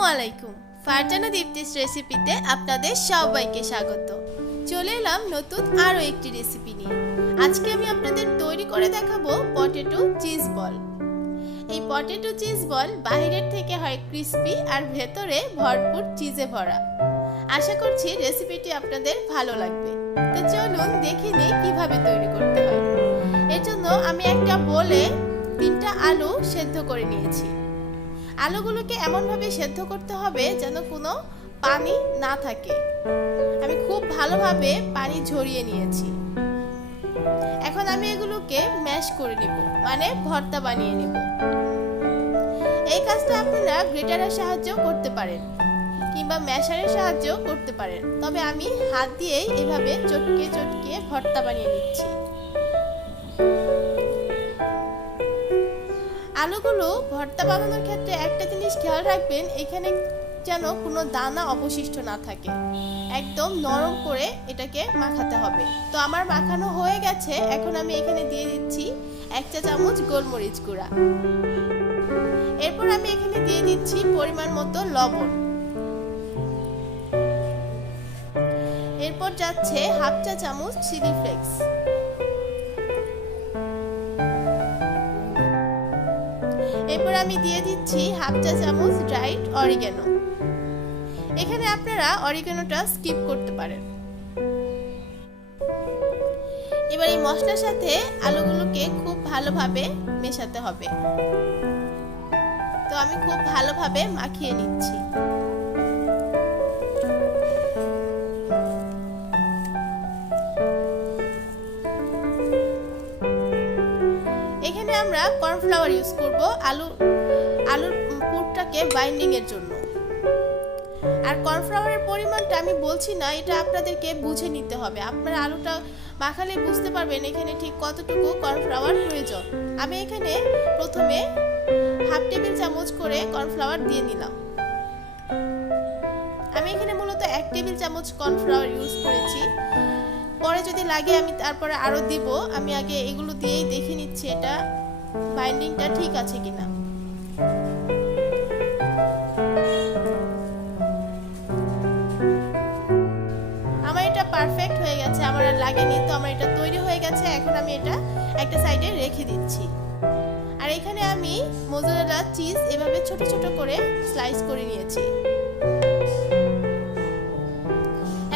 আসসালামু আলাইকুম। ফারজানা দীপ্তিস রেসিপিতে আপনাদের সবাইকে স্বাগত। চলে এলাম নতুন আরও একটি রেসিপি নিয়ে। আজকে আমি আপনাদের তৈরি করে দেখাবো পটেটো চিজ বল। এই পটেটো চিজ বল বাইরের থেকে হয় ক্রিস্পি আর ভেতরে ভরপুর চিজে ভরা। আশা করছি রেসিপিটি আপনাদের ভালো লাগবে। তো চলুন দেখে নিই কিভাবে তৈরি করতে হয়। এর জন্য আমি একটা বোলে 3টা আলু সেদ্ধ করে নিয়েছি। আলুগুলোকে এমনভাবে সেদ্ধ করতে হবে যেন কোনো পানি না থাকে। আমি খুব ভালোভাবে পানি ঝরিয়ে নিয়েছি। এখন আমি এগুলোকে ম্যাশ করে নিব, মানে ভর্তা বানিয়ে নিব। এই কাজটা আপনারা গ্রেটারের সাহায্যেও করতে পারেন কিংবা ম্যাশারের সাহায্যেও করতে পারেন, তবে আমি হাত দিয়েই এভাবে চটকে চটকে ভর্তা বানিয়ে নিচ্ছি। আলুগুলো ভর্তা বানানোর ক্ষেত্রে একটা জিনিস খেয়াল রাখবেন, এখানে যেন কোনো দানা অবশিষ্ট না থাকে। একদম নরম করে এটাকে মাখাতে হবে। তো আমার মাখানো হয়ে গেছে। এখন আমি এখানে দিয়ে দিচ্ছি 1 চা চামচ গোলমরিচ গুঁড়া। এরপর আমি এখানে দিয়ে দিচ্ছি পরিমাণ মতো লবণ। এরপর যাচ্ছে 1/2 চা চামচ চিলি ফ্লেক্স। এরপর আমি দিয়ে দিচ্ছি 1/2 চা চামচ ড্রাইড অরিগানো। এখানে আপনারা অরিগানোটা স্কিপ করতে পারেন। এবার এই মশলার সাথে আলুগুলোকে খুব ভালোভাবে মেশাতে হবে। তো আমি খুব ভালোভাবে মাখিয়ে নিচ্ছি। এখানে আমরা কর্নফ্লাওয়ার ইউজ করব আলুর পুরটাকে বাইন্ডিং এর জন্য। আর কর্নফ্লাওয়ারের পরিমাণটা আমি বলছি না, এটা আপনাদেরকে বুঝে নিতে হবে। আপনারা আলুটা মাখালে বুঝতে পারবেন এখানে ঠিক কতটুকু কর্নফ্লাওয়ার প্রয়োজন। আমি এখানে প্রথমে 1/2 টেবিল চামচ করে কর্নফ্লাওয়ার দিয়ে নিলাম। আমি এখানে মূলত 1 টেবিল চামচ কর্নফ্লাওয়ার ইউজ করেছি। পরে যদি লাগে আমি তারপরে আরো দিব। আমি আগে এগুলো দিয়েই দেখে নিচ্ছি এটা বাইন্ডিংটা ঠিক আছে কিনা। আমার এটা পারফেক্ট হয়ে গেছে, আমার আর লাগেনি। তো আমার এটা তৈরি হয়ে গেছে। এখন আমি এটা একটা সাইডে রেখে দিচ্ছি। আর এখানে আমি মোজারেলা চিজ এভাবে ছোট ছোট করে স্লাইস করে নিয়েছি।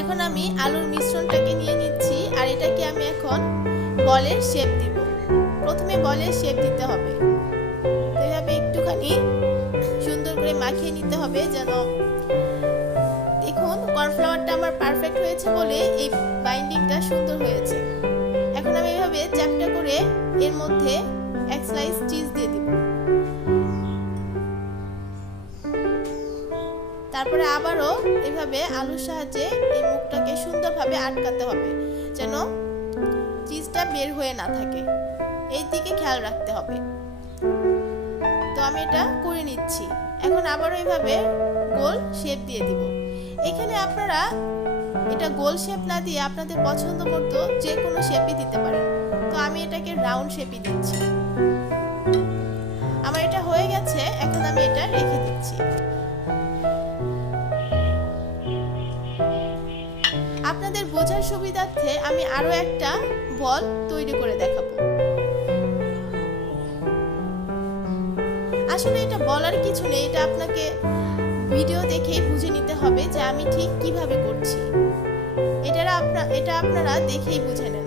এখন আমি আলুর মিশ্রণটাকে নিয়ে নিচ্ছি আর এটাকে আমি এখন বলের শেপ দিব। প্রথমে বলের শেপ দিতে হবে। এভাবে একটুখানি সুন্দর করে মাখিয়ে নিতে হবে যেন। দেখুন কর্নফ্লাওয়ারটা আমার পারফেক্ট হয়েছে বলে এই বাইন্ডিংটা সুন্দর হয়েছে। এখন আমি এভাবে চ্যাপটা করে এর মধ্যে 1 স্লাইস চিজ দিয়ে দিব। তারপরে আবারও এভাবে আলুর সাহায্যে এই মুখটাকে সুন্দরভাবে আটকাতে হবে যেন চিজটা বের হয়ে না থাকে। এই দিকে খেয়াল রাখতে হবে। তো আমি এটা করে নিচ্ছি। এখন আবারও এভাবে গোল শেপ দিয়ে দিব। এখানে আপনারা এটা গোল শেপ না দিয়ে আপনাদের পছন্দ মতো যে কোনো শেপই দিতে পারেন। তো আমি এটাকে রাউন্ড শেপই দিচ্ছি। আমার এটা হয়ে গেছে। এখন আমি এটা রেখে দিচ্ছি। আপনাদের বোঝার সুবিধার্থে আমি আরো একটা বল তৈরি করে দেখাবো। আসলে এটা বলার কিছু নেই, এটা আপনাকে ভিডিও দেখেই বুঝে নিতে হবে যে আমি ঠিক কিভাবে করছি। এটা আপনারা দেখেই বুঝে নেন।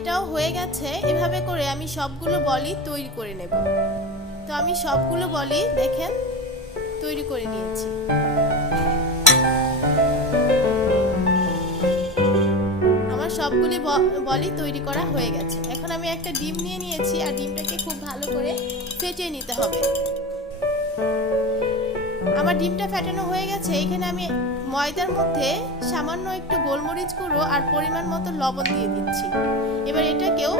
এটাও হয়ে গেছে। এভাবে করে আমি সবগুলো বলই তৈরি করে নেব। তো আমি সবগুলো বলই দেখেন তৈরি করে নিয়েছি। আমার সব সবগুলি বলই তৈরি করা হয়ে গেছে। এখন আমি একটা ডিম নিয়ে নিয়েছি আর ডিমটাকে খুব ভালো করে ফেটিয়ে নিতে হবে। আমার ডিমটা ফেটানো হয়ে গেছে। এখানে আমি ময়দার মধ্যে সামান্য একটু গোলমরিচ গুঁড়ো আর পরিমাণ মতো লবণ দিয়ে দিচ্ছি। এবার এটাকেও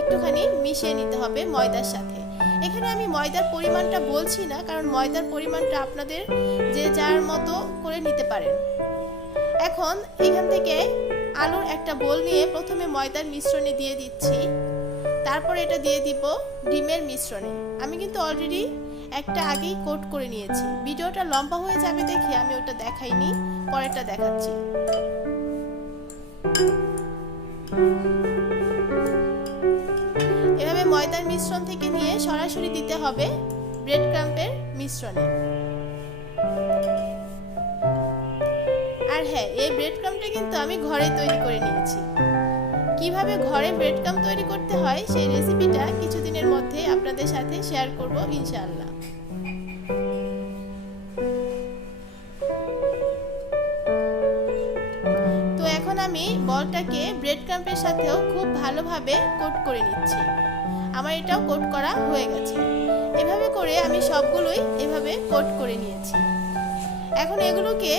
একটুখানি মিশিয়ে নিতে হবে ময়দার সাথে। এখানে আমি ময়দার পরিমাণটা বলছি না, কারণ ময়দার পরিমাণটা আপনাদের যে যার মতো করে নিতে পারেন। এখন এখান থেকে আলুর একটা বোল নিয়ে প্রথমে ময়দার মিশ্রণে দিয়ে দিচ্ছি, তারপরে এটা দিয়ে দিব ডিমের মিশ্রণে। আমি কিন্তু অলরেডি একটা আগেই কোট করে নিয়েছি। ভিডিওটা লম্বা হয়ে যাবে দেখে আমি ওটা দেখাইনি, পরেরটা দেখাচ্ছি। এভাবে ময়দার মিশ্রণ থেকে নিয়ে সরাসরি দিতে হবে ব্রেড ক্রাম্পের মিশ্রণে। আর হ্যাঁ, এই ব্রেড ক্রাম্পটা কিন্তু আমি ঘরে তৈরি করে নিয়েছি। কিভাবে ঘরে ব্রেড ক্রাম্প তৈরি করতে হয় সেই রেসিপিটা কিছুদিনের মধ্যে আপনাদের সাথে শেয়ার করব ইনশাআল্লাহ। তো এখন আমি বলটাকে ব্রেড ক্রাম্পের সাথেও খুব ভালোভাবে কোট করে নিচ্ছি। আমার এটাও কোট করা হয়ে গেছে। এভাবে করে আমি সবগুলোই এভাবে কোট করে নিয়েছি। এখন এগুলোকে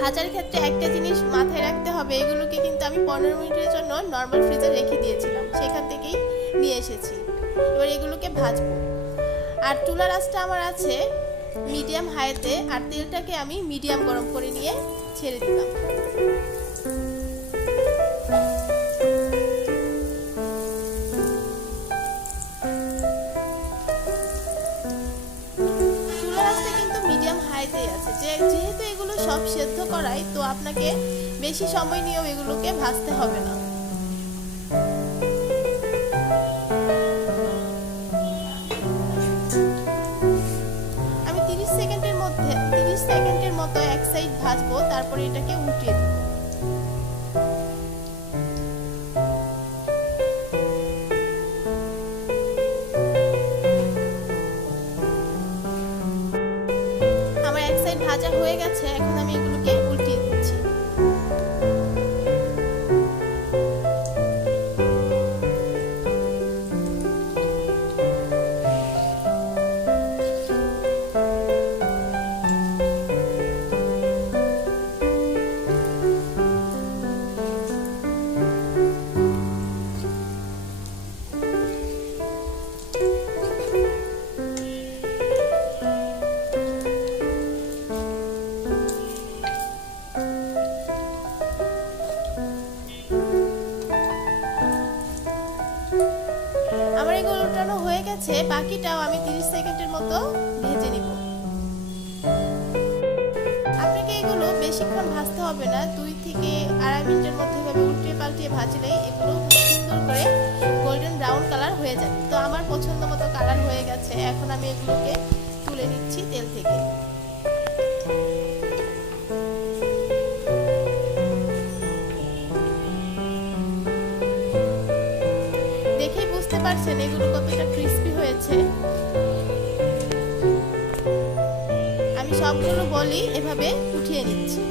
ভাজার ক্ষেত্রে একটা জিনিস মাথায় রাখতে হবে, এগুলোকে কিন্তু আমি 15 মিনিটের জন্য নর্মাল ফ্রিজে রেখে দিয়েছিলাম, সেখান থেকেই নিয়ে এসেছি। এবার এগুলোকে ভাজবো। আর চুলার আঁচটা আমার আছে মিডিয়াম হাইতে, আর তেলটাকে আমি মিডিয়াম গরম করে নিয়ে ছেড়ে দিলাম। যেহেতু এগুলো সব সেদ্ধ করাই, তো আপনাকে বেশি সময় নিয়েও এগুলোকে ভাজতে হবে না। আমি 30 সেকেন্ডের মতো এক সাইড ভাজবো, তারপরে এটাকে উল্টিয়ে দেব। ভাজা হয়ে গেছে, এখন আমি এগুলোকে উল্টিয়ে দিচ্ছি। আমার এগুলো উল্টানো হয়ে গেছে, বাকিটাও আমি 30 সেকেন্ডের মতো ভেজে নিব। আপনাকে এগুলো বেশিক্ষণ ভাজতে হবে না, 2 থেকে আড়াই মিনিটের মধ্যে এভাবে উল্টিয়ে পাল্টিয়ে ভাজলেই এগুলো সুন্দর করে গোল্ডেন ব্রাউন কালার হয়ে যাবে। তো আমার পছন্দ মতো কালার হয়ে গেছে। এখন আমি এগুলোকে তুলে নিচ্ছি তেল থেকে। দেখেই বুঝতে পারছেন এগুলো কতটা ক্রিস্পি হয়েছে। আমি সবগুলো বলি এভাবে উঠিয়ে নিচ্ছি।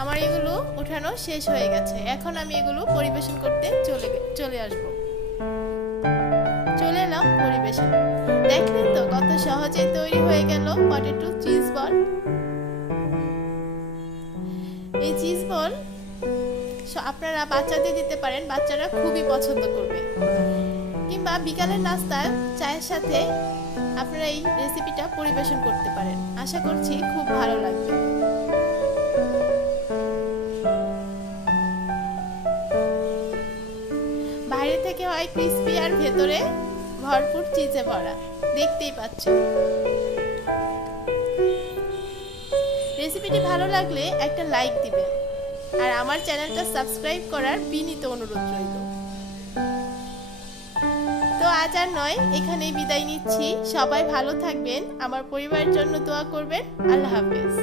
আমার এগুলো উঠানো শেষ হয়ে গেছে। এখন আমি এগুলো পরিবেশন করতে চলে আসবো। চলে এলাম পরিবেশন। দেখলেন তো কত সহজে তৈরি হয়ে গেল পটেটো চিজ বল। এই চিজ বল আপনারা বাচ্চাদের দিতে পারেন, বাচ্চারা খুবই পছন্দ করবে। কিংবা বিকালের নাস্তা চায়ের সাথে আপনারা এই রেসিপিটা পরিবেশন করতে পারেন। আশা করছি খুব ভালো লাগবে। বাইরে থেকে হয় ক্রিসপি আর ভেতরে ভরপুর চিজে ভরা, দেখতেই পাচ্ছেন। রেসিপিটি ভালো লাগলে একটা লাইক দিবেন আর আমার চ্যানেলটা সাবস্ক্রাইব করার বিনীত অনুরোধ রইল। তো আজ আর নয়, এখানেই বিদায় নিচ্ছি। সবাই ভালো থাকবেন, আমার পরিবারের জন্য দোয়া করবেন। আল্লাহ হাফেজ।